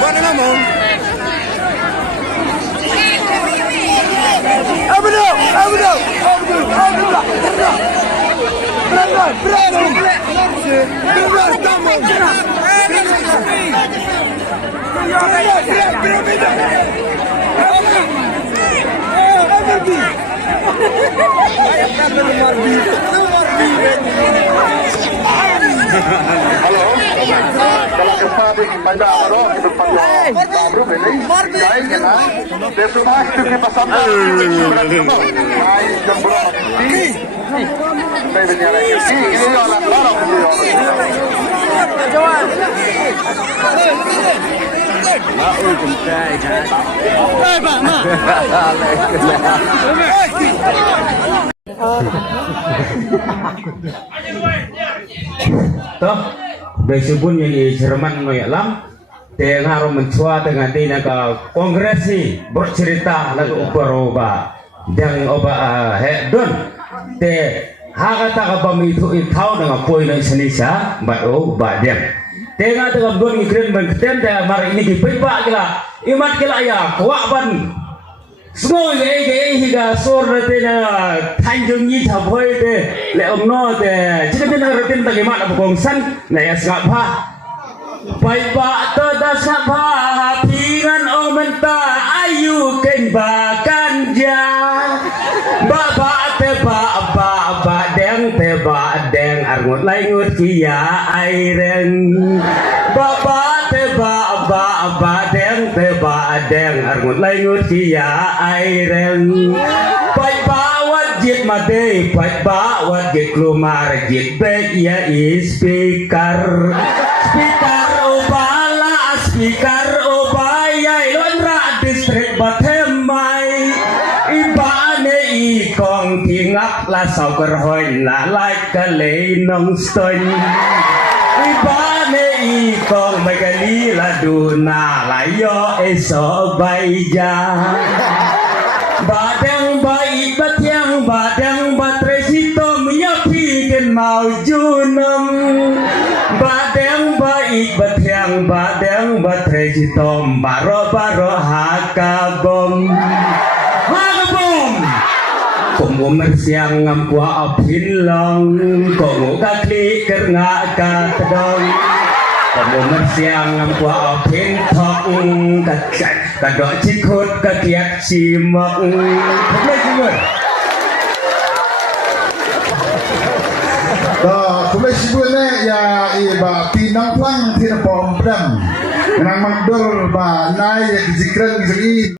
Buat ngomong. Abdo. Halo, dalam kesempatan pada orang itu baru beli, saya kena desumah itu pasal ini orang orang toh besipun yang di Jerman ngoyalam tengah mencua tengah di naga kongres ni bercerita lagu beroba dan oba hedon te hakata kapam itu ikau dengan poin Indonesia baru badem tengah tengah don ikren berketem tengah mari ini dipipa kila imat kila ya kuat ban semua gaya hingga sore tena tanjung ni capai te leom no te jika tena rutin bagaimana bukongsan naya sengapa baik ba tada sengapa pingan omenta ayu ken bakan ja ba deng arngut laingut kia aireng ba deng arngut laingut kia aireng pai bawat jit mate pai bawat jit klumar jit bek ya speaker obaya ilonra distrik batemai ibane ikong tingak la sauker hoin la like kale nong stoin ibane ikong magali la duna la yo eso baija badang baik batyang badang batresito miyapigen mau junam badang baik batyang badang batresito baro hakabom Kumumar siang ngampua apilong Kumu kakli kerna katadong Kumumar siang ngampua apintong Kadok cikut katiak simong Kumumar simur Kumumar simur ya iba pinang plang tinapom pram Nang magdor ba nai ya kizikran kizikran